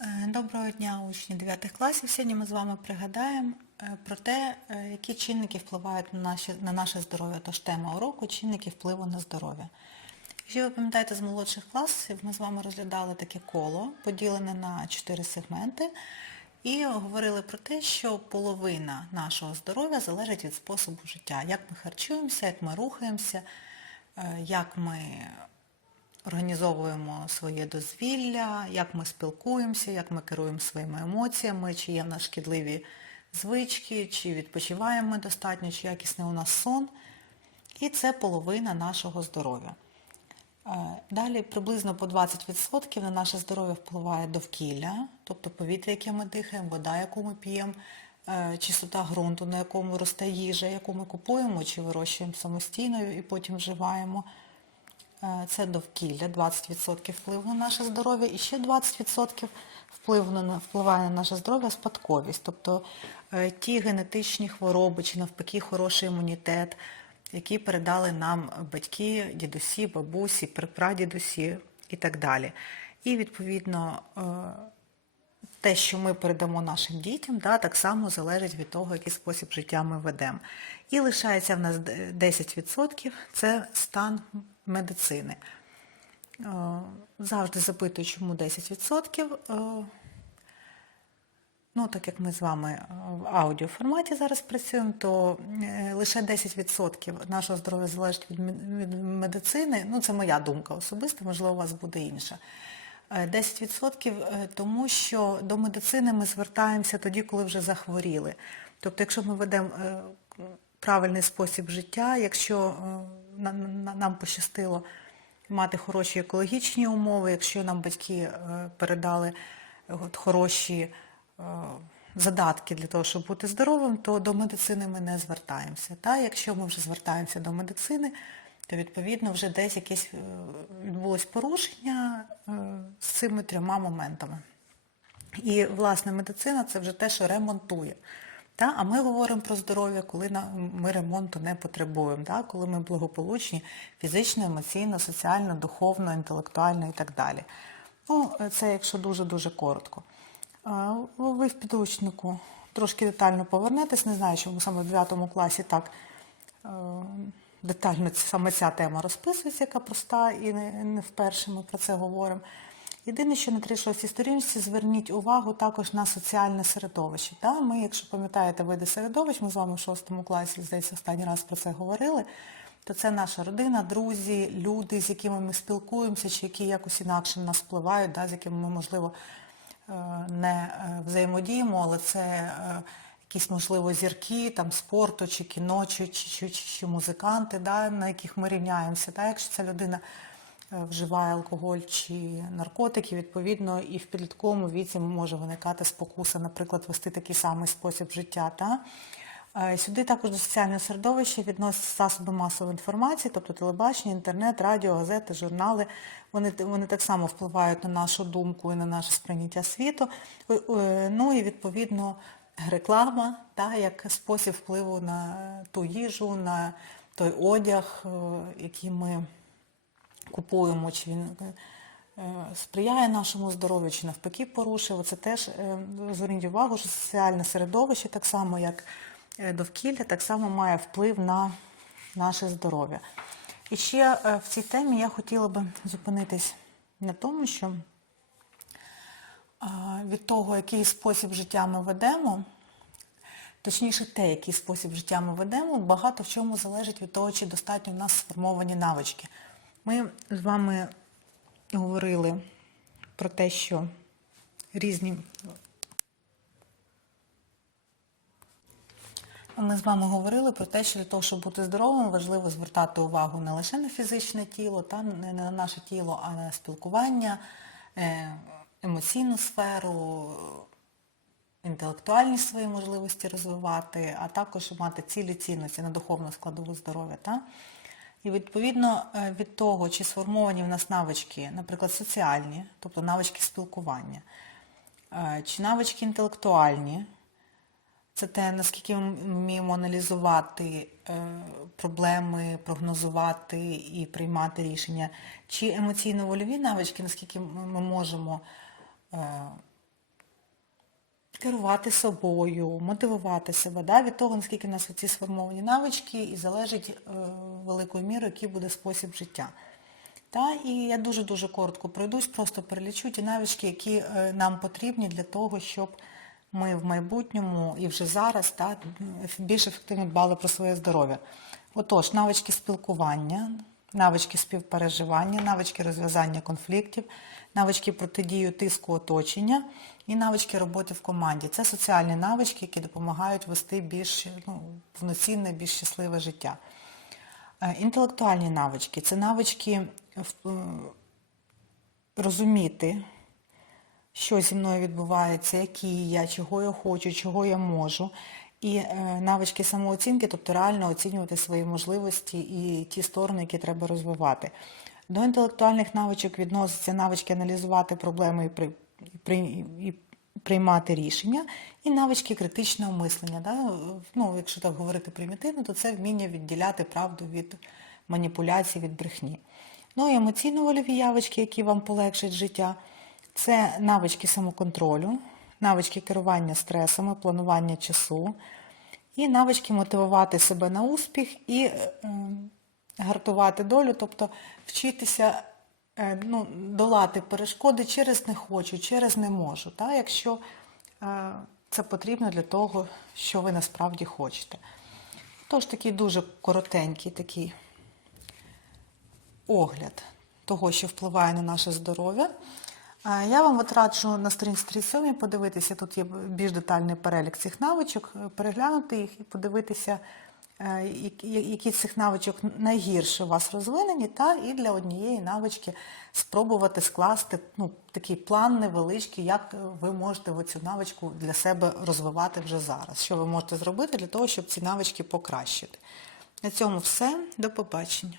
Е, Доброго дня, учні 9 класів. Сьогодні ми з вами пригадаємо е, про те, е, які чинники впливають на, наші, на наше здоров'я. Тож тема уроку чинники впливу на здоров'я. Якщо ви пам'ятаєте з молодших класів, ми з вами розглядали таке коло, поділене на 4 сегменти, і говорили про те, що половина нашого здоров'я залежить від способу життя. Як ми харчуємося, як ми рухаємося, як ми організовуємо своє дозвілля, як ми спілкуємося, як ми керуємо своїми емоціями, чи є в нас шкідливі звички, чи відпочиваємо ми достатньо, чи якісний у нас сон. І це половина нашого здоров'я. Е, Далі приблизно по 20% на наше здоров'я впливає довкілля, тобто повітря, яке ми дихаємо, вода, яку ми п'ємо, е, чистота ґрунту, на якому росте їжа, яку ми купуємо чи вирощуємо самостійно і потім вживаємо. Е, Це довкілля, 20% впливу на наше здоров'я і ще 20% впливу на, впливає на наше здоров'я спадковість, тобто е, ті генетичні хвороби чи навпаки хороший імунітет, які передали нам батьки, дідусі, бабусі, прадідусі і так далі. І відповідно е, те, що ми передамо нашим дітям, да, так само залежить від того, який спосіб життя ми ведемо. І лишається в нас 10% це стан медицини. Е, Завжди запитую, чому 10%. Е, Ну, так як ми з вами е, в аудіоформаті зараз працюємо, то лише 10% нашого здоров'я залежить від медицини. Ну, це моя думка особиста, можливо, у вас буде інша. Е, 10% е, тому, що до медицини ми звертаємося тоді, коли вже захворіли. Тобто, якщо ми ведемо правильний спосіб життя, якщо нам пощастило мати хороші екологічні умови, якщо нам батьки е, передали е, хороші е, задатки для того, щоб бути здоровим, то до медицини ми не звертаємося. Та якщо ми вже звертаємося до медицини, то відповідно вже десь якесь відбулось порушення з цими трьома моментами. І власне медицина це вже те, що ремонтує. Та? А ми говоримо про здоров'я, коли ми ремонту не потребуємо, та? коли ми благополучні фізично, емоційно, соціально, духовно, інтелектуально і так далі. Ну, це якщо дуже-дуже коротко. Ви в підручнику трошки детально повернетесь, не знаю, чому саме в 9 класі так е, детально саме ця тема розписується, яка проста і не вперше ми про це говоримо. Єдине, що не на 36 сторінці зверніть увагу також на соціальне середовище. Ми, якщо пам'ятаєте види середовищ, ми з вами в 6 класі, здається, останній раз про це говорили, то це наша родина, друзі, люди, з якими ми спілкуємося, чи які якось інакше на нас впливають, з якими ми, можливо, е, не е, взаємодіємо, але це е, якісь, можливо, зірки там, спорту, чи кіно, чи, чи, чи, чи музиканти, да, на яких ми рівняємося. Да, якщо ця людина вживає алкоголь чи наркотики, відповідно, і в підлітковому віці може виникати спокуса, наприклад, вести такий самий спосіб життя. Та? Е, Сюди також до соціального середовища відносяться засоби масової інформації, тобто телебачення, інтернет, радіо, газети, журнали. Вони, вони так само впливають на нашу думку і на наше сприйняття світу. Е, е, Ну і відповідно реклама, та, як спосіб впливу на ту їжу, на той одяг, е, який ми купуємо, чи він е, сприяє нашому здоров'ю, чи навпаки порушує. Це теж е, зверніть увагу, що соціальне середовище, так само як е, довкілля, так само має вплив на наше здоров'я. І ще в цій темі я хотіла би зупинитись на тому, що від того, який спосіб життя ми ведемо, точніше те, який спосіб життя ми ведемо, багато в чому залежить від того, чи достатньо в нас сформовані навички. Ми з вами говорили про те, що різні. Ми з вами говорили про те, що для того, щоб бути здоровим, важливо звертати увагу не лише на фізичне тіло, та не на наше тіло, а на спілкування, е, емоційну сферу, інтелектуальні свої можливості розвивати, а також мати цілі цінності на духовну складову здоров'я. І відповідно е, від того, чи сформовані в нас навички, наприклад, соціальні, тобто навички спілкування, е, чи навички інтелектуальні, це те, наскільки ми вміємо аналізувати е, проблеми, прогнозувати і приймати рішення, чи емоційно-вольові навички, наскільки ми можемо керувати собою, мотивувати себе. Да? Від того, наскільки в нас ці сформовані навички, і залежить е, великою мірою, який буде спосіб життя. Та, і я дуже-дуже коротко пройдусь, просто перелічу ті навички, які е, нам потрібні для того, щоб ми в майбутньому і вже зараз та, більш ефективно дбали про своє здоров'я. Отож, навички спілкування, навички співпереживання, навички розв'язання конфліктів, навички протидію тиску оточення і навички роботи в команді. Це соціальні навички, які допомагають вести більш ну, повноцінне, більш щасливе життя. Е, Інтелектуальні навички це навички е, розуміти, що зі мною відбувається, який я, чого я хочу, чого я можу. І е, навички самооцінки, тобто реально оцінювати свої можливості і ті сторони, які треба розвивати. До інтелектуальних навичок відносяться навички аналізувати проблеми і, при, при, і приймати рішення, і навички критичного мислення. Да? Ну, якщо так говорити примітивно, то це вміння відділяти правду від маніпуляцій, від брехні. Ну і емоційно-вольові явички, які вам полегшать життя, це навички самоконтролю, навички керування стресами, планування часу, і навички мотивувати себе на успіх і е, гартувати долю, тобто вчитися е, ну, долати перешкоди через не хочу, через не можу, та, якщо е, це потрібно для того, що ви насправді хочете. Тож такий дуже коротенький такий огляд того, що впливає на наше здоров'я. Я вам от раджу на сторінці 37 подивитися, тут є більш детальний перелік цих навичок, е, переглянути їх і подивитися, е, які з цих навичок найгірше у вас розвинені, та і для однієї навички спробувати скласти ну, такий план невеличкий, як ви можете цю навичку для себе розвивати вже зараз. Що ви можете зробити для того, щоб ці навички покращити. На цьому все. До побачення.